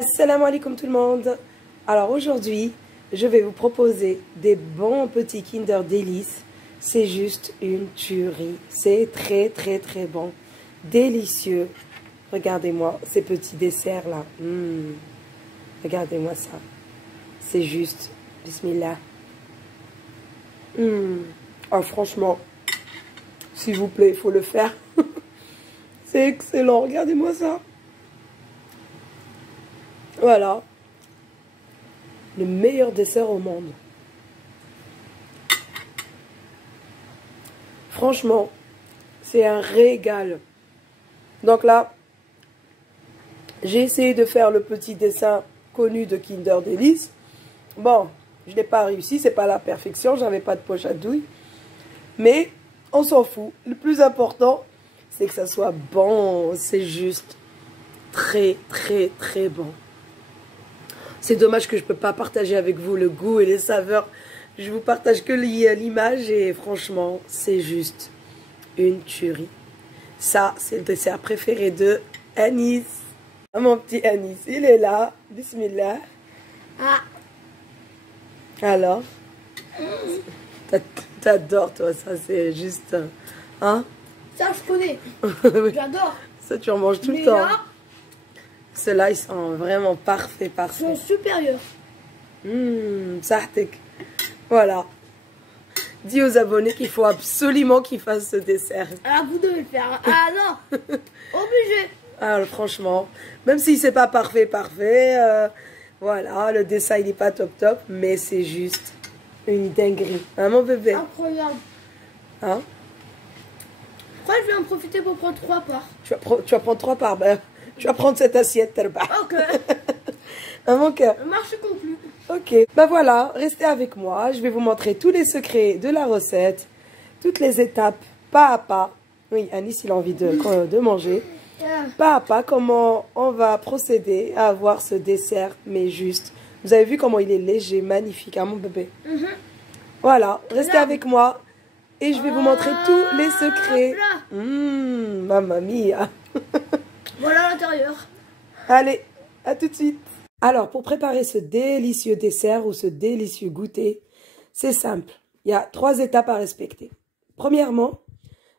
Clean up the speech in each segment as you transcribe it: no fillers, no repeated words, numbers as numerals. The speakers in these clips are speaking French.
Assalamu alaikum tout le monde. Alors aujourd'hui, je vais vous proposer des bons petits Kinder Délices. C'est juste une tuerie. C'est très très très bon. Délicieux. Regardez-moi ces petits desserts là. Regardez-moi ça. C'est juste. Bismillah. Oh, franchement, s'il vous plaît, il faut le faire. C'est excellent. Regardez-moi ça. Voilà. Le meilleur dessert au monde. Franchement, c'est un régal. Donc là, j'ai essayé de faire le petit dessin connu de Kinder Délices. Bon, je n'ai pas réussi, c'est pas la perfection, j'avais pas de poche à douille. Mais on s'en fout. Le plus important, c'est que ça soit bon. C'est juste très, très, très bon. C'est dommage que je ne peux pas partager avec vous le goût et les saveurs. Je vous partage que l'image et franchement, c'est juste une tuerie. Ça, c'est le dessert préféré de Anis. Mon petit Anis, il est là. Bismillah. Ah. Alors, t'adores toi, ça c'est juste... Hein? Ça, je connais. J'adore. Ça, tu en manges tout le temps. Là, ceux-là, ils sont vraiment parfaits, parfaits. ils sont supérieurs. Sahtek. Voilà. Dis aux abonnés qu'il faut absolument qu'ils fassent ce dessert. Ah, vous devez le faire. Ah non. Obligé. Alors, franchement, même si c'est pas parfait, voilà, le dessin, il n'est pas top top, mais c'est juste une dinguerie. Hein, mon bébé? Incroyable. Hein? Après, je vais en profiter pour prendre 3 parts. Tu vas prendre 3 parts. Ben, tu vas prendre cette assiette, Terba. Ok. Hein, mon cœur? Le marché conclu. Ok. Ben voilà, restez avec moi. Je vais vous montrer tous les secrets de la recette, toutes les étapes, pas à pas. Oui, Anis, il a envie de manger. Pas à pas, comment on va procéder à avoir ce dessert, mais juste. Vous avez vu comment il est léger, magnifique, hein, mon bébé? Voilà, restez avec moi et je vais vous montrer tous les secrets. Mamma mia. Voilà l'intérieur. Allez, à tout de suite. Alors, pour préparer ce délicieux dessert ou ce délicieux goûter, c'est simple. Il y a 3 étapes à respecter. Premièrement,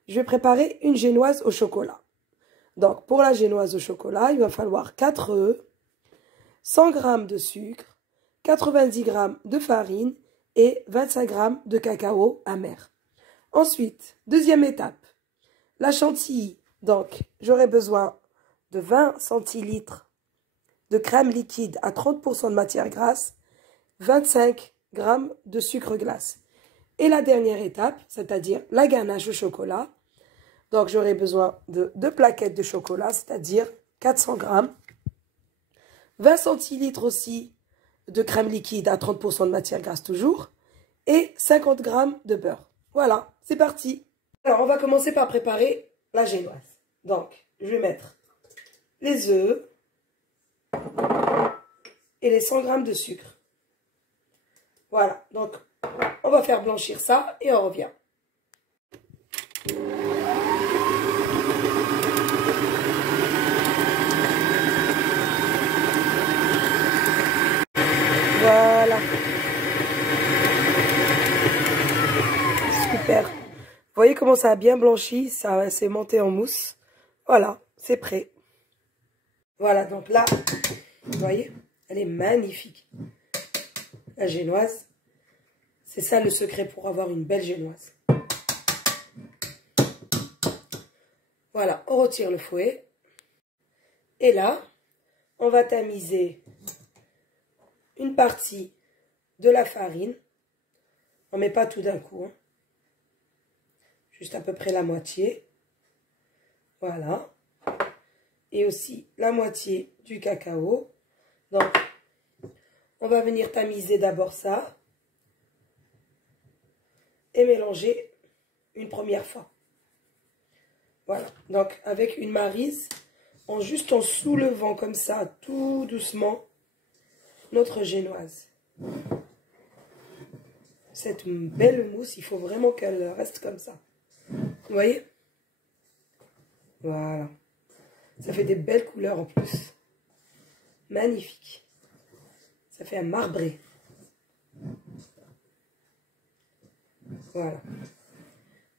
je vais préparer une génoise au chocolat. Donc, pour la génoise au chocolat, il va falloir 4 œufs, 100 g de sucre, 90 g de farine et 25 g de cacao amer. Ensuite, deuxième étape, la chantilly. Donc, j'aurai besoin de 20 centilitres de crème liquide à 30% de matière grasse, 25 g de sucre glace. Et la dernière étape, c'est-à-dire la ganache au chocolat. Donc, j'aurai besoin de 2 plaquettes de chocolat, c'est-à-dire 400 g. 20 centilitres aussi de crème liquide à 30% de matière grasse toujours. Et 50 g de beurre. Voilà, c'est parti. Alors, on va commencer par préparer la génoise. Donc, je vais mettre les œufs et les 100 g de sucre. Voilà, donc on va faire blanchir ça et on revient. Voilà. Super. Vous voyez comment ça a bien blanchi, ça s'est monté en mousse. Voilà, c'est prêt. Voilà, donc là, vous voyez, elle est magnifique. La génoise, c'est ça le secret pour avoir une belle génoise. Voilà, on retire le fouet. Et là, on va tamiser une partie de la farine. On ne met pas tout d'un coup, hein. Juste à peu près la moitié. Voilà. Et aussi la moitié du cacao. Donc, on va venir tamiser d'abord ça. Et mélanger une première fois. Voilà. Donc, avec une maryse, juste en soulevant comme ça, tout doucement, notre génoise. Cette belle mousse, il faut vraiment qu'elle reste comme ça. Vous voyez? Voilà. Ça fait des belles couleurs en plus. magnifique. Ça fait un marbré. Voilà.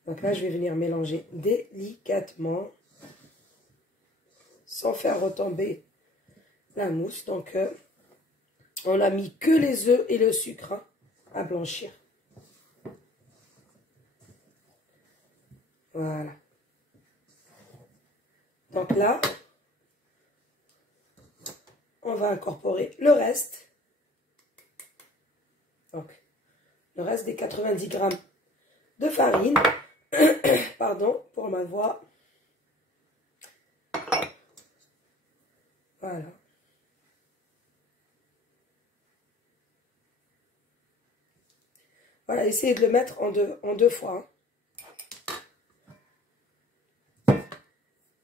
Donc là, je vais venir mélanger délicatement, sans faire retomber la mousse. Donc, on n'a mis que les œufs et le sucre hein, à blanchir. Voilà. Donc là, on va incorporer le reste. Donc, le reste des 90 grammes de farine. Pardon pour ma voix. Voilà. Voilà, essayez de le mettre en deux fois.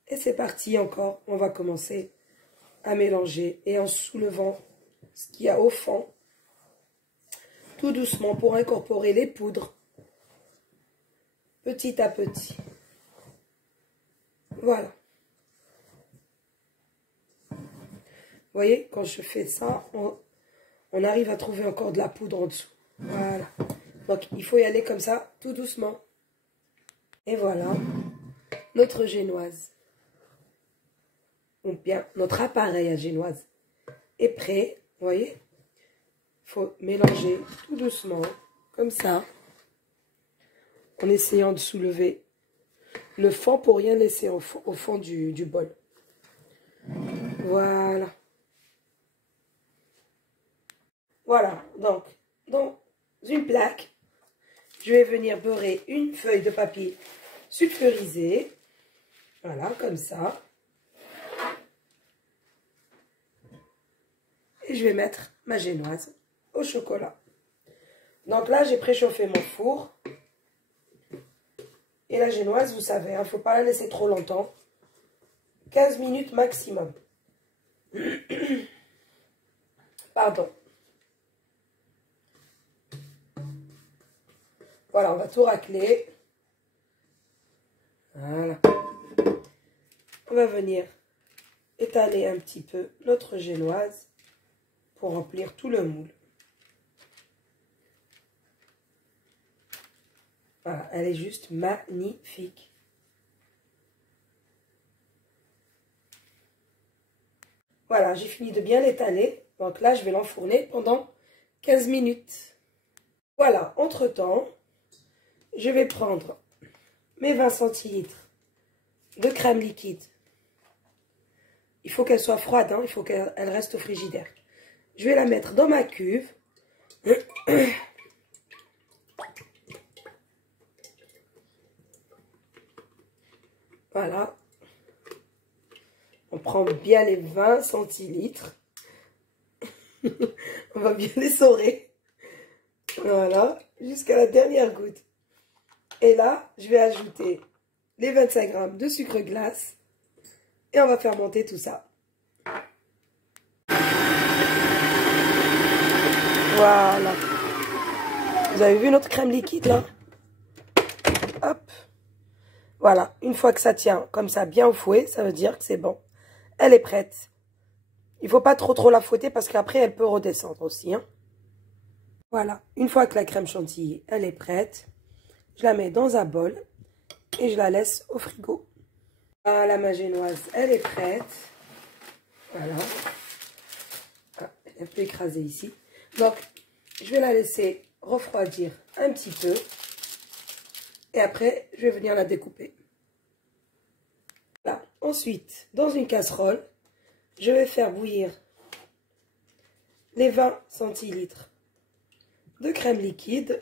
Et c'est parti encore. On va commencer à mélanger et en soulevant ce qu'il y a au fond. Tout doucement pour incorporer les poudres. Petit à petit. Voilà. Vous voyez, quand je fais ça, on arrive à trouver encore de la poudre en dessous. Voilà. Donc, il faut y aller comme ça, tout doucement. Et voilà, notre génoise. Ou bien, notre appareil à génoise est prêt. Vous voyez? Il faut mélanger tout doucement, comme ça. En essayant de soulever le fond pour rien laisser au fond du bol. Voilà. Voilà, donc, dans une plaque, je vais venir beurrer une feuille de papier sulfurisé. Voilà, comme ça. Et je vais mettre ma génoise au chocolat. Donc là, j'ai préchauffé mon four. Et la génoise, vous savez, il ne faut pas la laisser trop longtemps. 15 minutes maximum. Pardon. Voilà, on va tout racler. Voilà. On va venir étaler un petit peu notre génoise pour remplir tout le moule. Voilà, elle est juste magnifique. Voilà, j'ai fini de bien l'étaler. Donc là, je vais l'enfourner pendant 15 minutes. Voilà, entre-temps, je vais prendre mes 20 centilitres de crème liquide. Il faut qu'elle soit froide, hein, il faut qu'elle reste au frigidaire. Je vais la mettre dans ma cuve. Voilà. On prend bien les 20 centilitres. On va bien les saurer. Voilà, jusqu'à la dernière goutte. Et là, je vais ajouter les 25 grammes de sucre glace. Et on va faire monter tout ça. Voilà. Vous avez vu notre crème liquide là? Hop. Voilà. Une fois que ça tient comme ça bien au fouet, ça veut dire que c'est bon. Elle est prête. Il ne faut pas trop la fouetter parce qu'après elle peut redescendre aussi. Hein. Voilà. Une fois que la crème chantilly, elle est prête, je la mets dans un bol et je la laisse au frigo. Voilà, ma génoise, elle est prête. Voilà. Ah, elle est un peu écrasée ici. Donc, je vais la laisser refroidir un petit peu. Et après, je vais venir la découper. Voilà. Ensuite, dans une casserole, je vais faire bouillir les 20 centilitres de crème liquide.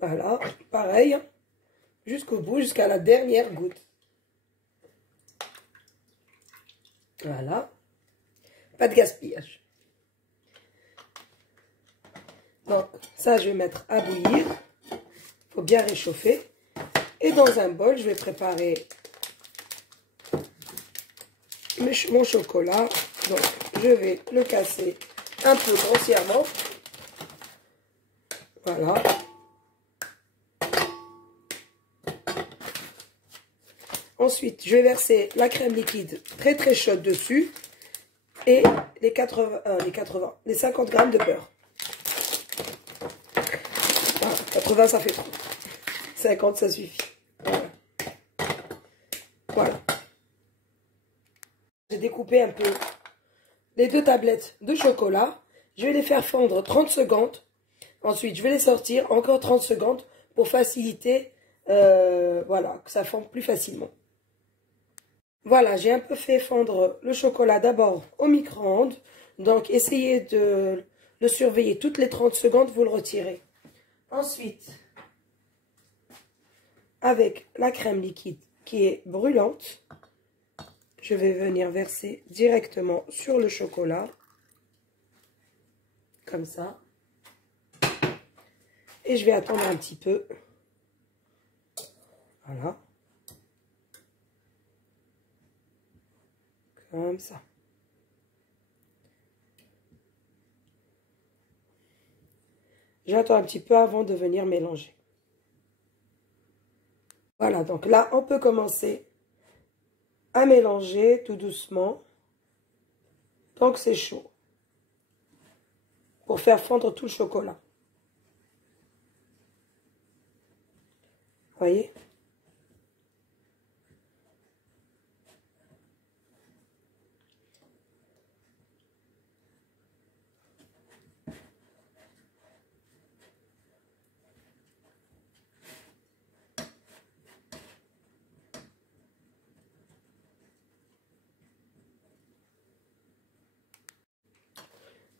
Voilà, pareil, jusqu'au bout, jusqu'à la dernière goutte. Voilà, pas de gaspillage. Donc, ça, je vais mettre à bouillir. Il faut bien réchauffer. Et dans un bol, je vais préparer mon chocolat. Donc, je vais le casser un peu grossièrement. Voilà. Ensuite, je vais verser la crème liquide très chaude dessus. et les 50 grammes de beurre. Voilà, 80 ça fait trop. 50 ça suffit. Voilà. Voilà. J'ai découpé un peu les 2 tablettes de chocolat. Je vais les faire fondre 30 secondes. Ensuite, je vais les sortir encore 30 secondes pour faciliter, voilà, que ça fonde plus facilement. Voilà, j'ai un peu fait fondre le chocolat d'abord au micro-ondes. Donc, essayez de le surveiller toutes les 30 secondes, vous le retirez. Ensuite, avec la crème liquide qui est brûlante, je vais venir verser directement sur le chocolat. Comme ça. Et je vais attendre un petit peu. Voilà. Comme ça. J'attends un petit peu avant de venir mélanger. Voilà, donc là, on peut commencer à mélanger tout doucement. Tant que c'est chaud. Pour faire fondre tout le chocolat. Vous voyez?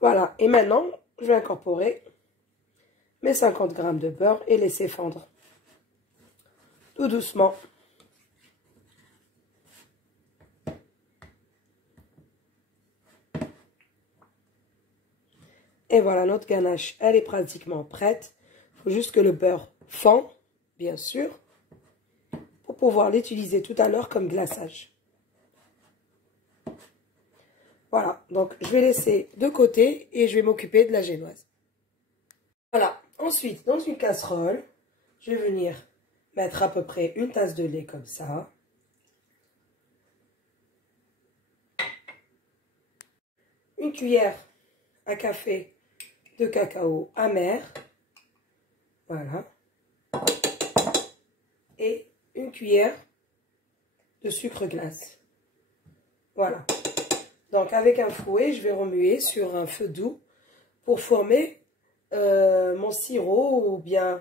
Voilà, et maintenant, je vais incorporer mes 50 grammes de beurre et laisser fondre. Tout doucement. Et voilà, notre ganache, elle est pratiquement prête. Il faut juste que le beurre fond, bien sûr, pour pouvoir l'utiliser tout à l'heure comme glaçage. Voilà, donc je vais laisser de côté et je vais m'occuper de la génoise. Voilà, ensuite, dans une casserole, je vais venir mettre à peu près une tasse de lait comme ça. Une cuillère à café de cacao amer. Voilà. Et une cuillère de sucre glace. Voilà. Donc avec un fouet, je vais remuer sur un feu doux pour former mon sirop ou bien...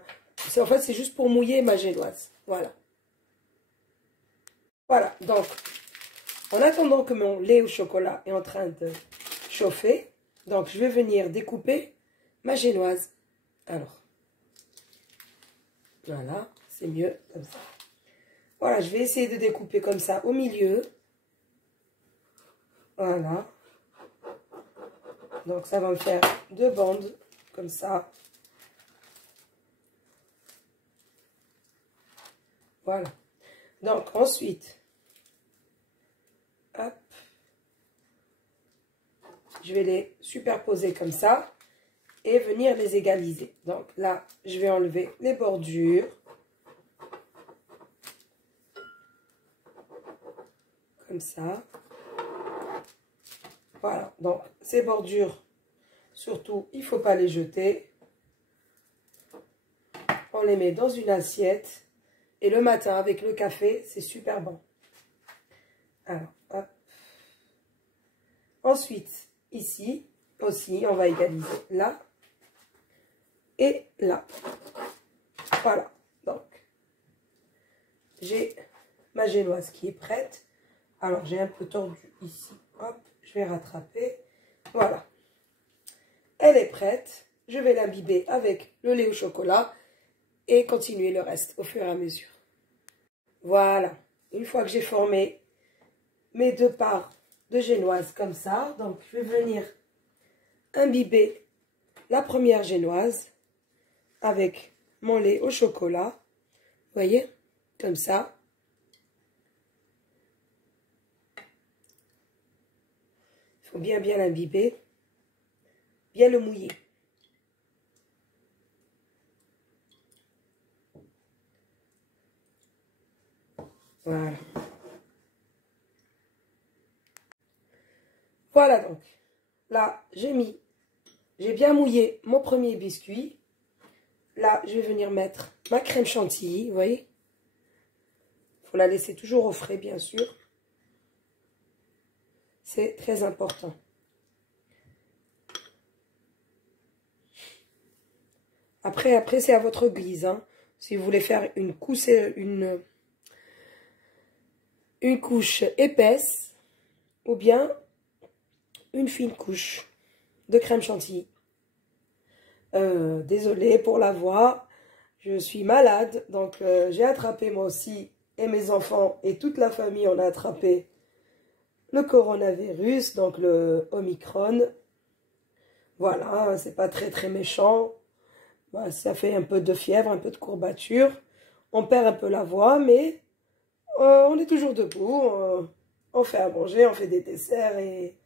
En fait, c'est juste pour mouiller ma génoise. Voilà. Voilà. Donc, en attendant que mon lait au chocolat est en train de chauffer, donc je vais venir découper ma génoise. Alors, voilà, c'est mieux comme ça. Voilà, je vais essayer de découper comme ça au milieu. Voilà. Donc, ça va me faire 2 bandes comme ça. Voilà. Donc, ensuite, hop, je vais les superposer comme ça et venir les égaliser. Donc là, je vais enlever les bordures. Comme ça. Voilà. Donc, ces bordures, surtout, il ne faut pas les jeter. On les met dans une assiette. Et le matin, avec le café, c'est super bon. Alors, hop. Ensuite, ici, aussi, on va égaliser là et là. Voilà. Donc, j'ai ma génoise qui est prête. Alors, j'ai un peu tordu ici. Hop, je vais rattraper. Voilà. Elle est prête. Je vais l'imbiber avec le lait au chocolat et continuer le reste au fur et à mesure. Voilà. Une fois que j'ai formé mes 2 parts de génoise comme ça, donc je vais venir imbiber la première génoise avec mon lait au chocolat. Vous voyez? Comme ça. Il faut bien l'imbiber. Bien le mouiller. Voilà. Voilà donc. Là, j'ai bien mouillé mon premier biscuit. Là, je vais venir mettre ma crème chantilly, vous voyez. Il faut la laisser toujours au frais, bien sûr. C'est très important. Après c'est à votre guise. Hein. Si vous voulez faire une couche épaisse ou bien une fine couche de crème chantilly. Désolée pour la voix, je suis malade, donc j'ai attrapé moi aussi, et mes enfants et toute la famille, on a attrapé le coronavirus, donc le Omicron. Voilà, c'est pas très méchant. Bah, ça fait un peu de fièvre, un peu de courbature. On perd un peu la voix, mais on est toujours debout. On fait à manger, on fait des desserts et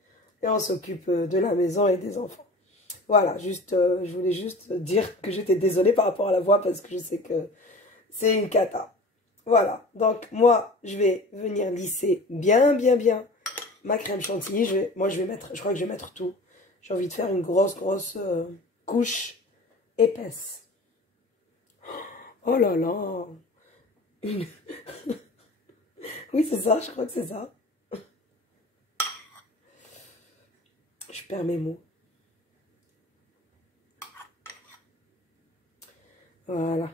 on s'occupe de la maison et des enfants. Voilà, juste, je voulais juste dire que j'étais désolée par rapport à la voix parce que je sais que c'est une cata. Voilà, donc moi, je vais venir lisser bien ma crème chantilly. Je crois que je vais mettre tout. J'ai envie de faire une grosse couche épaisse. Oh là là. Oui, c'est ça, je crois que c'est ça. Je perds mes mots. Voilà.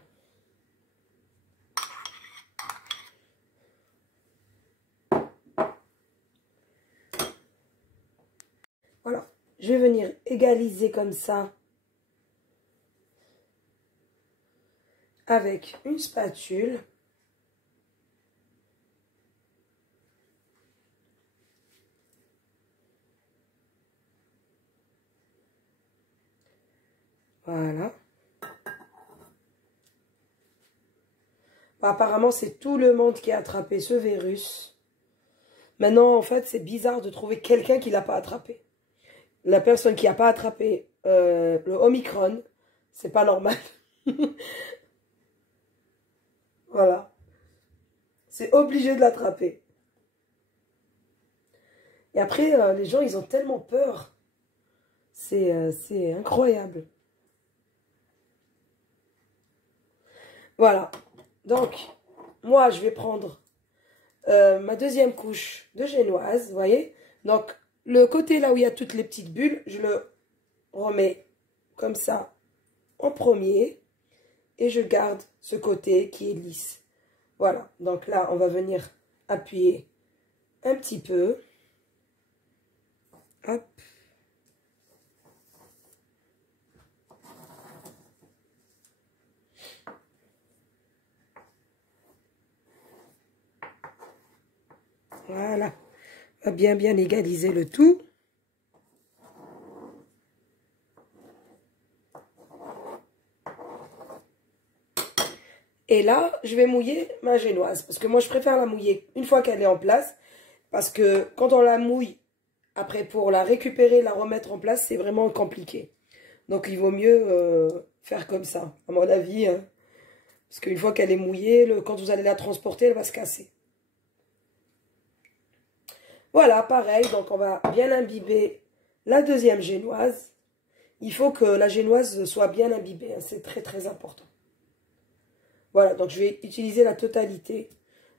Voilà. Je vais venir égaliser comme ça avec une spatule. Voilà. Bon, apparemment, c'est tout le monde qui a attrapé ce virus. Maintenant, en fait, c'est bizarre de trouver quelqu'un qui ne l'a pas attrapé. La personne qui n'a pas attrapé le Omicron, c'est pas normal. Voilà. C'est obligé de l'attraper. Et après, les gens, ils ont tellement peur. C'est incroyable. Voilà. Donc, moi, je vais prendre ma deuxième couche de génoise, vous voyez. Donc, le côté là où il y a toutes les petites bulles, je le remets comme ça en premier. Et je garde ce côté qui est lisse. Voilà. Donc là, on va venir appuyer un petit peu. Hop. Voilà. On va bien égaliser le tout. Et là, je vais mouiller ma génoise. Parce que moi, je préfère la mouiller une fois qu'elle est en place. Parce que quand on la mouille, après pour la récupérer, la remettre en place, c'est vraiment compliqué. Donc, il vaut mieux faire comme ça, à mon avis. Hein. Parce qu'une fois qu'elle est mouillée, quand vous allez la transporter, elle va se casser. Voilà, pareil. Donc, on va bien imbiber la deuxième génoise. Il faut que la génoise soit bien imbibée. Hein. C'est très important. Voilà, donc je vais utiliser la totalité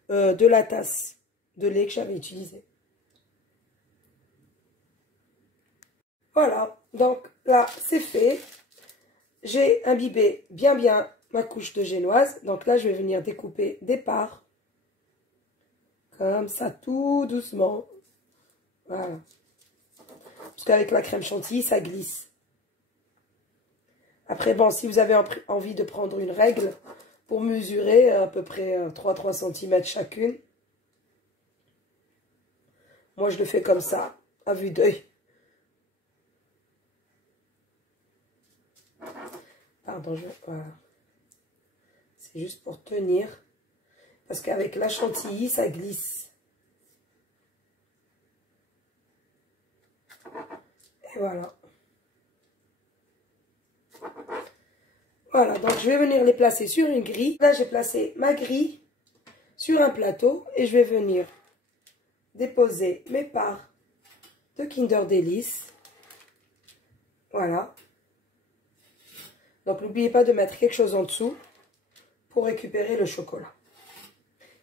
de la tasse de lait que j'avais utilisée. Voilà, donc là, c'est fait. J'ai imbibé bien ma couche de génoise. Donc là, je vais venir découper des parts. Comme ça, tout doucement. Voilà. Parce qu'avec la crème chantilly, ça glisse. Après, bon, si vous avez envie de prendre une règle pour mesurer à peu près 3 cm chacune. Moi, je le fais comme ça, à vue d'œil. Pardon, voilà. C'est juste pour tenir. Parce qu'avec la chantilly, ça glisse. Et voilà. Voilà, donc je vais venir les placer sur une grille. Là, j'ai placé ma grille sur un plateau et je vais venir déposer mes parts de Kinder Délices. Voilà. Donc, n'oubliez pas de mettre quelque chose en dessous pour récupérer le chocolat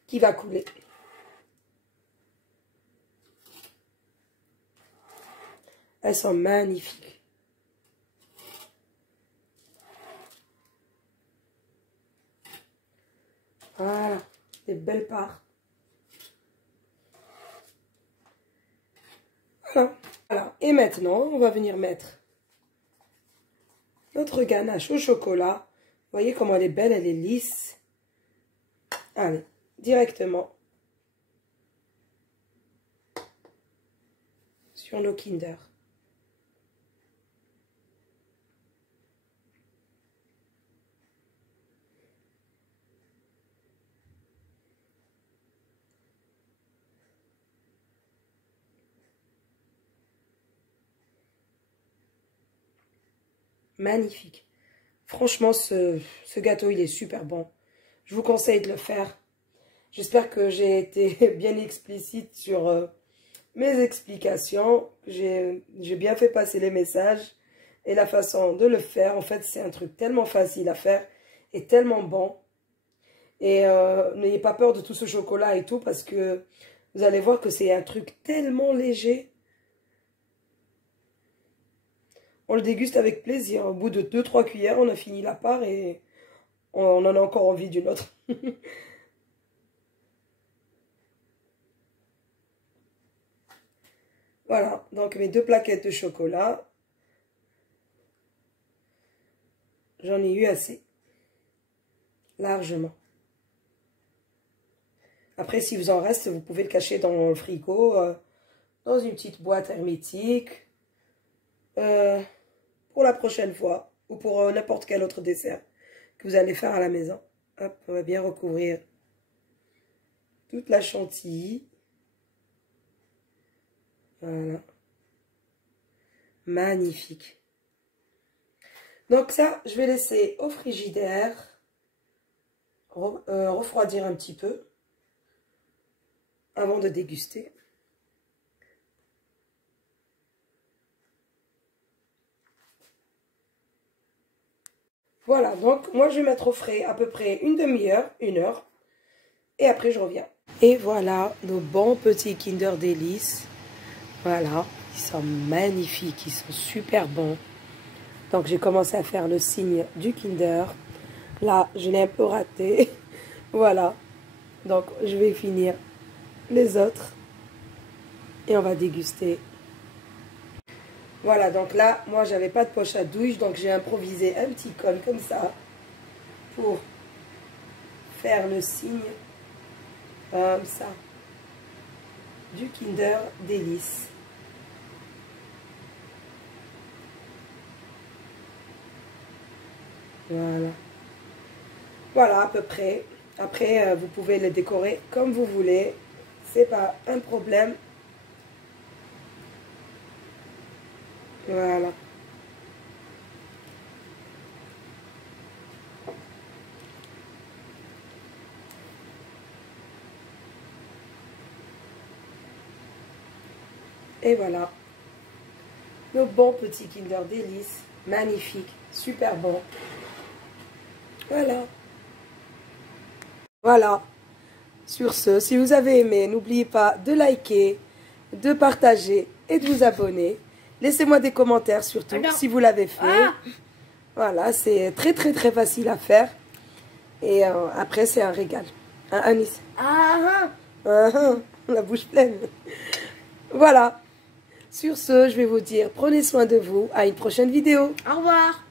qui va couler. Elles sont magnifiques. Voilà, des belles parts. Voilà. Voilà. Et maintenant, on va venir mettre notre ganache au chocolat. Vous voyez comment elle est belle, elle est lisse. Allez, directement sur nos Kinder. Magnifique. Franchement, ce gâteau, il est super bon. Je vous conseille de le faire. J'espère que j'ai été bien explicite sur mes explications. J'ai bien fait passer les messages et la façon de le faire. En fait, c'est un truc tellement facile à faire et tellement bon. Et n'ayez pas peur de tout ce chocolat et tout parce que vous allez voir que c'est un truc tellement léger. On le déguste avec plaisir. Au bout de 2-3 cuillères, on a fini la part et on en a encore envie d'une autre. Voilà, donc mes 2 plaquettes de chocolat. J'en ai eu assez. Largement. Après, si vous en reste, vous pouvez le cacher dans le frigo, dans une petite boîte hermétique. Pour la prochaine fois, ou pour n'importe quel autre dessert que vous allez faire à la maison. Hop, on va bien recouvrir toute la chantilly. Voilà. Magnifique. Donc ça, je vais laisser au frigidaire refroidir un petit peu avant de déguster. Voilà, donc moi je vais mettre au frais à peu près une demi-heure, 1 heure. Et après je reviens. Et voilà nos bons petits Kinder Délices. Voilà, ils sont magnifiques, ils sont super bons. Donc j'ai commencé à faire le signe du Kinder. Là, je l'ai un peu raté. Voilà, donc je vais finir les autres. Et on va déguster. Voilà, donc là, moi, j'avais pas de poche à douche, donc j'ai improvisé un petit cône comme ça pour faire le signe, comme ça, du Kinder Délices. Voilà. Voilà, à peu près. Après, vous pouvez le décorer comme vous voulez. C'est pas un problème. Voilà. Et voilà. Nos bons petits Kinder Délices. Magnifiques. Super bons. Voilà. Voilà. Sur ce, si vous avez aimé, n'oubliez pas de liker, de partager et de vous abonner. Laissez-moi des commentaires surtout si vous l'avez fait. Ah, voilà, c'est très très très facile à faire. Et après, c'est un régal. Hein, Anis? La bouche pleine. Voilà. Sur ce, je vais vous dire, prenez soin de vous. À une prochaine vidéo. Au revoir.